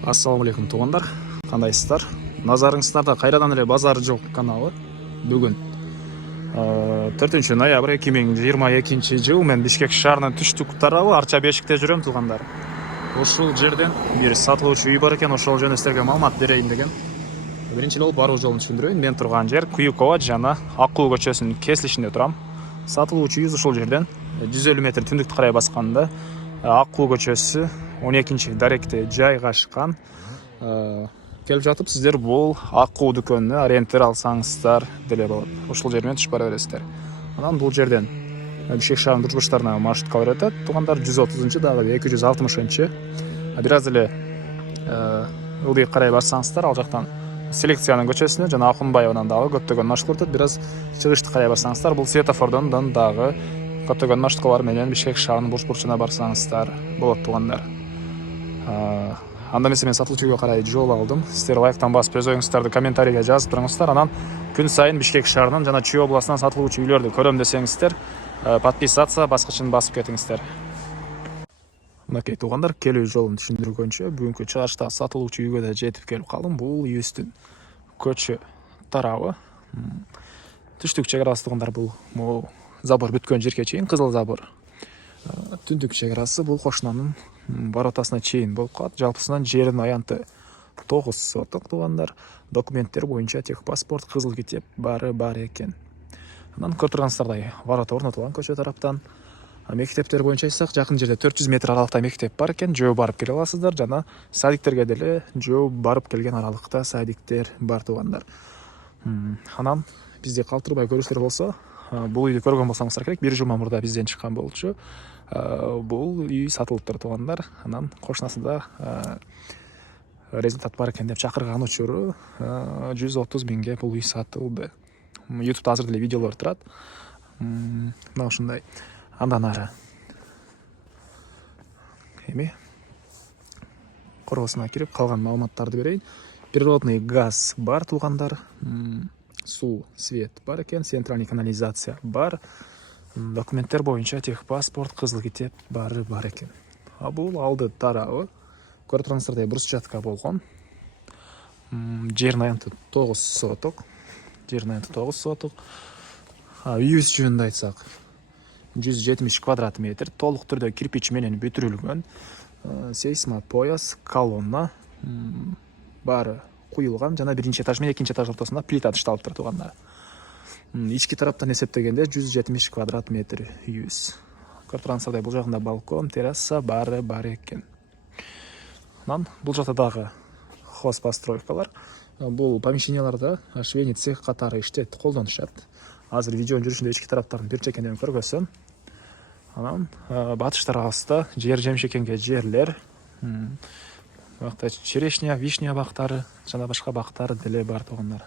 Ассалаумалейкум туғандар, қандайсыздар? Назарыңыздарда қайрадан эле базар жоқ каналы. Бүгін 4 ноябрь 2022 жыл мен Бишкек шаарынын түштүк тарабы Арча Бешикте жүрөм туғандар. Ошол жерден бир сатылуучу үй бар экен, ошол жөнүндө силерге маалымат берейин деген. Биринчи жолу баруу жолун түшүндүрөйүн. Мен турган жер Куюкова жана Аккуу көчөсүнүн кесилишинде турам. Сатылуучу үй ушул жерден 150 метр түндүктү карай басканда Аккуу көчөсү 12 даректе жайгашкан. Келип жатып сиздер бул Аккуу дүкөнүнө ориентир алсаңыздар деле болот. Ошол жер менен түшүп бара бересиздер. Анан бул жерден Бишкек шаарынын бурчтарына маршрутка барат. Тугандар 130-чы дагы 260-чы. Бир аз эле ылдый карай барсаңыздар, ал жактан Селекциянын көчөсүнө жана Акунбаеванан дагы көптөгөн маршруттар өтөт. Бир аз чыгышты карай барсаңыздар, бул светофордон дагы көптөгөн маршруткалар менен Бишкек шаарынын бурчуна барсаңыздар болот тугандар. Анда эмесе мен сатылуучу үйгө карай жол алдым. Сиздер лайктан басып өз оюңуздарды комментарийге жазып туруңуздар. Анан күн сайын Бишкек шаарынын жана Чүй областынан сатылуучу үйлөрдү көрөм десеңиздер, подписаться баскычын басып кетиңиздер. Мынакей тугандар, келүү жолун түшүндүргөнчө бүгүнкү чыгышта сатылуучу үйгө да жетип келип калдым. Бул үйүбүздүн көчө тарабы. Түштүк чек-арасы тугандар, бул забор бүткөн жерге чейин кызыл забор. Түндүк чек-арасы бул кошунанын воротасына чейин болуп калат. Жалпысынан жердин аянты 9 соток тугандар. Документтер боюнча техпаспорт, кызыл китеп баары бар экен. Анан көрүп турганыңыздардай ворота орнотулган көчө тараптан. Мектептер боюнча айтсак, жакын жерде 400 метр аралыкта мектеп бар экен. Жөө барып келе аласыздар. Жана садиктерге деле жөө барып келген аралыкта садиктер бар тугандар. Анан бизди калтырбай көрүүчүлөр болсо, бул үйдү көргөн болсоңуздар керек. Бир жума мурда бизден чыккан болчу. Бул үй сатылыптыр тугандар. Анан кошунасында результат бар экен деп чакырган учуру 130 миңге бул үй сатылды. YouTube'да азыр деле видеолор турат. Мына ушундай. Андан ары коргосуна кирип калган маалыматтарды берейин. Природный газ бар тугандар. Суу, свет бар экен, центральный канализация бар. Документтер боюнча техпаспорт, кызыл китеп баары бар экен. Бул алды тарабы. Көрүп турганыңыздардай брусчатка болгон. Жердин аянты 9 соток. Үйүбүз жөнүндө айтсак, 170 квадрат метр, толук түрдө кирпич менен бүтүрүлгөн. Сейсма пояс, колонна баары куюлган. Жана биринчи этаж менен экинчи этаж ортосунда плита ташталыптыр тугандар. Ички тараптан эсептегенде 170 квадрат метр үйүбүз. Көрүп турганыңыздардай бул жагында балкон, терраса баары бар экен. Анан бул жакта дагы хозпостройкалар. Бул помещенияларда швейный цех катары иштет, колдонушат. Азыр видеонун жүрүшүндө ички тараптарын бир чекенден көргөзсөм. Анан батыш тарабыбызда жемшекенге жерлер, черешня, вишня бактары жана башка бактар деле бар тугандар.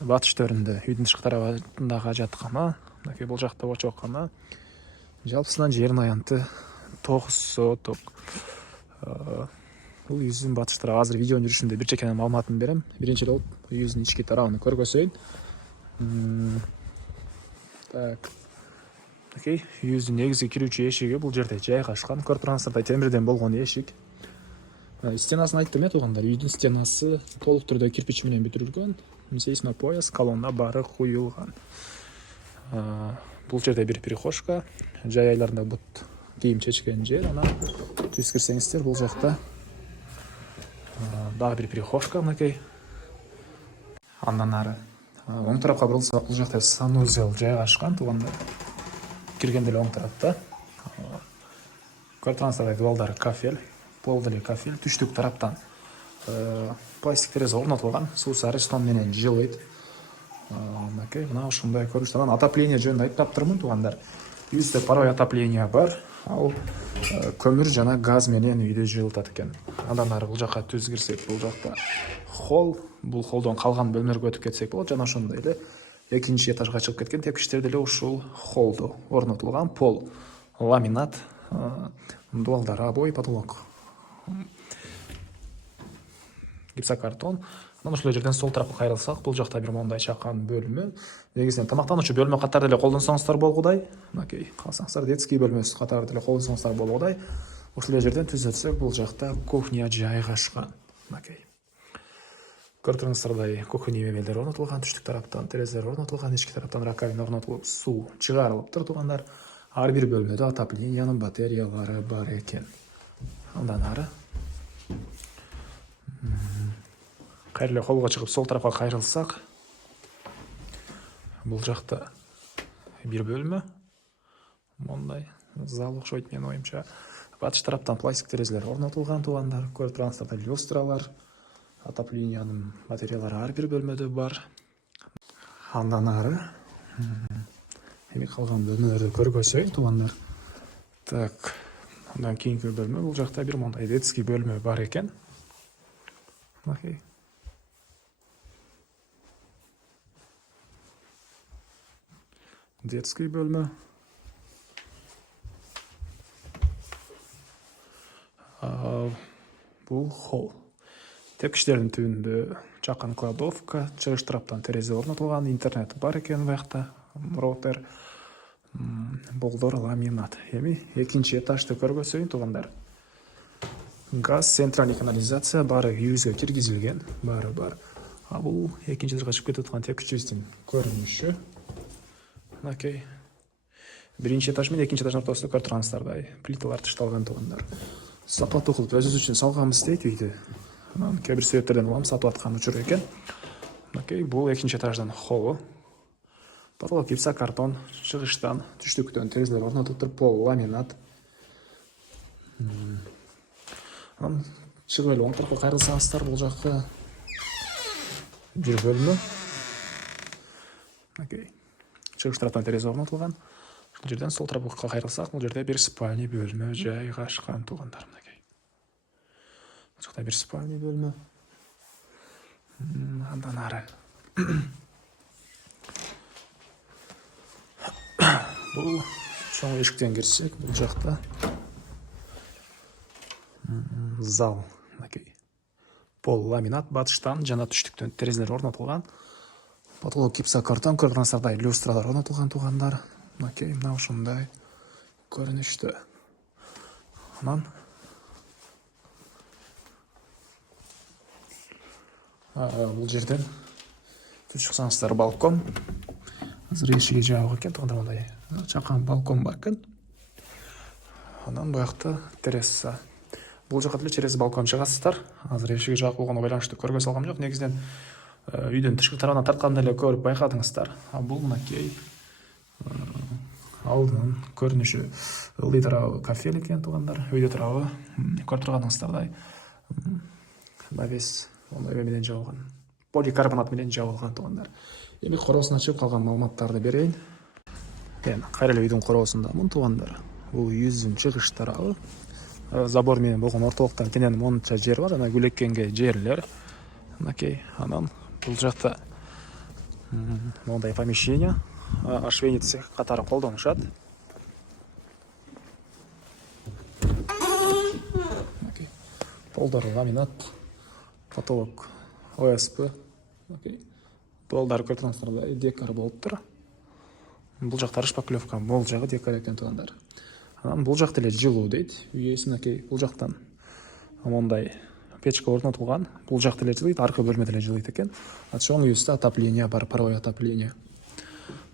Батыш төрүндө үйдүн тышкы тарабындагы жаткана, мынакей бул жакта очоккана. Жалпысынан жердин аянты 9 соток. Бул үйүбүздүн батыш тарабы. Азыр видеонун жүрүшүндө бир чекенен маалыматын берем. Биринчи болуп үйүбүздүн ички тарабын көргөзөйүн. Окей, үйүбүздүн негизги кирүүчү эшиги бул жерде жайгашкан. Көрүп турганыңыздардай темирден болгон эшик. Стенасын айттым тугандар. Үйдүн стенасы толук түрдө кирпич менен бүтүрүлгөн. Сейсма пояс, колонна баары куюлган. Бул жерде бир прихожка, жай айларында бут кийим чечкен жер. Анан түз кирсеңиздер, бул жакта дагы бир прихожка, мынакей. Андан ары оң тарапка бурулсак, бул жакта санузел жайгашкан тугандар. Киргенде эле оң тарапта. Көрүп турганыңыздардай дубалдары кафель, пол деле кафель. Түштүк тараптан пластик терезе орнотулган. Суу Рестон менен жылыйт. Мынакей, мына ушундай көрүнүштө. Анан отопление жөнүндө айтып таптырмын тугандар. Үйүбүздө паровой отопление бар. Ал көмүр жана газ менен үйдү жылытат экен. Андан ары бул жакка түз кирсек, бул жакта холл. Бул холлдон калган бөлмөлөргө өтүп кетсек болот. Жана ошондой эле экинчи этажга чыгып кеткен тепкичтер деле ушул холлдо орнотулган. Пол ламинат, дубалдар обой, потолок гипсокартон. Анан ушул жерден сол тарапка кайрылсак, бул жакта бир мондай чакан бөлмө. Негизинен тамактануучу бөлмө катары деле колдонсоңуздар болгудай. Мынакей, калсаңыздар детский бөлмөсү катары деле колдонсоңуздар болгудай. Ушул жерден түзөтсөк, бул жакта кухня жайгашкан. Окей. Көрүп тургуңуздардай кухня мебелдер орнотулган, түштүк тараптан терезелер орнотулган, ички тараптан раковина орнотулуп, суу чыгарылыптыр туугандар. Ар бир бөлмөдө отоплениянын батареялары бар экен. Андан ары кайра эле холго чыгып сол тарапка кайрылсак, бул жакта бир бөлмө. Мондай зал окшойт менин оюмча. Батыш тараптан пластик терезелер орнотулган туугандар. Көрүп тургансыздардай люстралар, отоплениянын батареялары ар бир бөлмөдө бар. Андан ары эми калган бөлмөлөрдү көргөзөйүн туугандар. Так, андан кийинки бөлмө, бул жакта бир мондай детский бөлмө бар экен. Окей. Детский бөлмө. Бул холл. Тепкичтердин түбүндө чакан кладовка, чыгыш тараптан терезе орнотулган, интернет бар экен буякта, роутер, болдор ламинат. Эми экинчи этажды көргөзөйүн туугандар. Газ, центральный канализация бары үйүбүзгө киргизилген, бары бар. Бул экинчи этажга чыгып кетип аткан тепкичибиздин көрүнүшү. Окей. Биринчи этаж менен экинчи этаждын ортосунда көрүп тургансыздардай плиталар тышталган туугандар. Сапаттуу кылып өзүбүз үчүн салганбыз дейт үйдү. Анан кээ бир себептерден улам сатып аткан учур экен. Окей, бул экинчи этаждын холлу. Потолок гипсокартон, чыгыштан түштүктөн терезелер орнотулуптур, пол ламинат. Анан чыгып эле оң тарапка кайрылсаңыздар, бул жакка бир бөлмө. Окей. Чыгыш тараптан терезе орнотулган. Ушул жерден сол тарапка кайрылсак, бул жерде бир спальня бөлмө жайгашкан туугандар. Бул жакта бир спальня бөлмө. Андан ары бул чоң эшиктен кирсек, бул жакта зал. Окей. Пол ламинат, батыштан жана түштүктөн терезелер орнотулган. Потолок гипсокартон, көрүп тургансыздардай люстралар орнотулган туугандар. Окей, мына ушундай көрүнүштө. Анан бул жерден түз чыксаңыздар балкон. Азыр эшиги жабык экен туугандар, мындай чакан балкон бар экен. Анан буякта терраса. Бул жака деле через балкон чыгасыздар. Азыр эшиги жабык болгону байланыштуу көргөзө салгам жок. Негизинен үйдөн тышкы тарабынан тартканда эле көрүп байкадыңыздар. Бул мынакей алдын көрүнүшү ылдый тарабы кафе экен туугандар. Үйдө тарабы көрүп турганыңыздардай навес мондай менен жабылган. Поликарбонат менен жабылган туугандар. Эми короосун ачып калган маалыматтарды берейин. Мен кайра эле үйдүн короосундамын туугандар. Бул үйүбүздүн чыгыш тарабы. Забор менен болгон ортолуктан кенен монча жер бар, жана гүлеккенге жерлер. Окей, анан бул жакта мондай помещение, ашвейный цех катары колдонушат. Окей. Полдор ламинат, потолок ОСП. Окей. Полдар көрүп тургансыздардай декор болуптур. Бул жакта шпаклевка, бул жагы декор экен туугандар. Анан бул жакта эле жылуу дейт. Үй ээсин окей, бул жактан мондай печка орнотулган. Бул жакта эле жылыйт, аркы бөлмөдө эле жылыйт экен. Чоң үйүбүздө отопление бар, паровой отопление.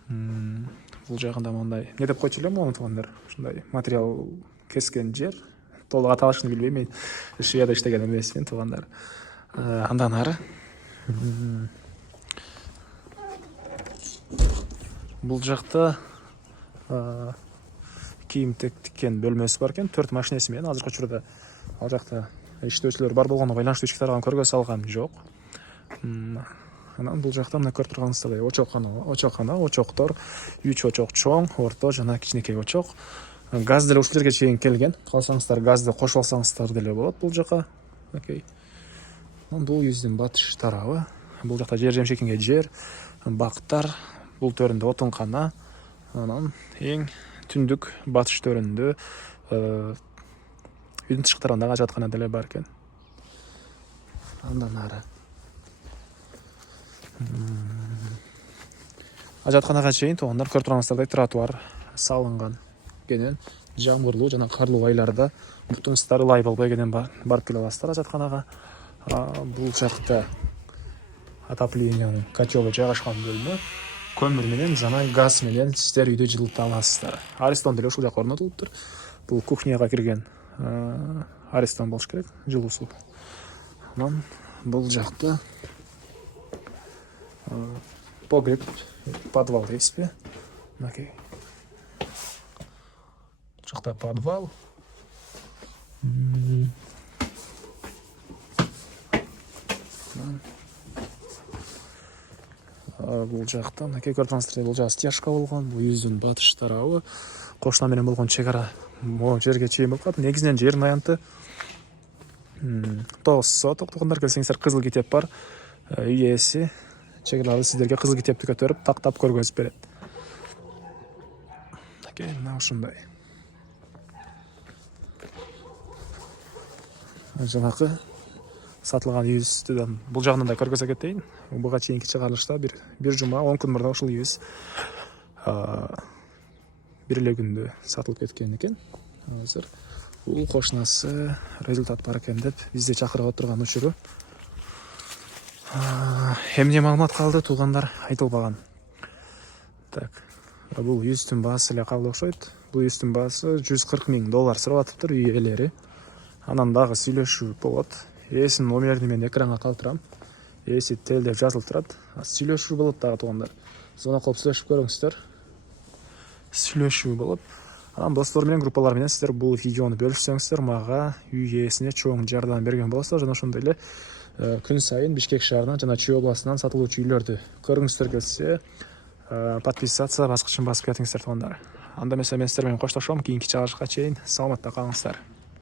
Бул жагында мондай не деп койчу элем мону туугандар. Ушундай материал кескен жер. Толук аталышын билбейм, мен Шведияда иштеген эмесмин туугандар. Андан ары бул жакта кийим тиккен бөлмөсү бар экен. 4 машинеси менен азыркы учурда ал жакта иштөөчүлөр бар болгону байланыштуу ички тарабын көргөзө алгам жок. Анан бул жакта мына көрүп турганыңыздардай очоккана, очоктор, 3 очок чоң, орто жана кичинекей очок. Газ деле ушул жерге чейин келген. Калсаңыздар газды кошуп алсаңыздар деле болот бул жака. Окей. Бул үйүбүздүн батыш тарабы. Бул жакта жер жемшекинге жер, бактар, бул төрүндө отункана. Анан эң түндүк батыш төрүндө үйдүн тышкы тарабындагы ажаткана деле бар экен. Андан ары ажатканага чейин туугандар көрүп турганыңыздардай тротуар салынган. Кенен жамгырлуу жана карлуу айларда буктуңуздар ылай болбой кенен барып келе аласыздар ажатканага. Бул жакта отоплениянын котелы жайгашкан бөлмө. Көмүр менен жана газ менен сиздер үйдү жылыта аласыздар. Аристон деле ушул жака орнотулуптур. Бул кухняга кирген Аристон болуш керек, жылуусу. Анан бул жакта погреб, подвал дейсизби? Мынакей. Бул жакта подвал. Бул жакта мынакей көрдүңүздөр, бул жакта стяжка болгон. Бул үйүздүн батыш тарабы. Кошуна менен болгон чек ара могу жерге чейин болуп калат. Негизинен жердин аянты тоосо токтогондор келсеңиздер, кызыл китеп бар. Үй ээси чек араларды сиздерге кызыл китепти көтөрүп тактап көргөзүп берет. Мынакей мына ушундай. Жанакы сатылган үйүздү бул жагынан да көргөзө кетейин. Буга чейинки чыгарылышта бир жума 10 күн мурда ушул үйүз бир эле күндө сатылып кеткен экен. Азыр бул кошунасы результат бар экен деп бизди чакырып отурган учуру. Эмне маалымат калды, туугандар айтылбаган. Так, бул үйүздүн баасы эле калды окшойт. Бул үйүздүн баасы $140,000 сурап атыптыр үй ээлери. Анан дагы сүйлөшүү болот. Ээсинин номерин мен экранга калтырам. Ээси телдеп жазылып турат. Сүйлөшүү болот дагы туугандар. Звонок кылып сүйлөшүп көрүңүздөр. Сүйлөшүү болот. Анан достор менен, группалар менен сиздер бул видеону бөлүшсөңүздөр, мага үй ээсине чоң жардам берген болосуздар. Жана ошондой эле күн сайын Бишкек шаарынан жана Чүй областынан сатылуучу үйлөрдү көрүңүздөр келсе, подписаться баскычын басып кетиңиздер туугандар. Анда эмесе мен сиздер менен коштошом. Кийинки чыгарышка чейин саламатта калыңыздар.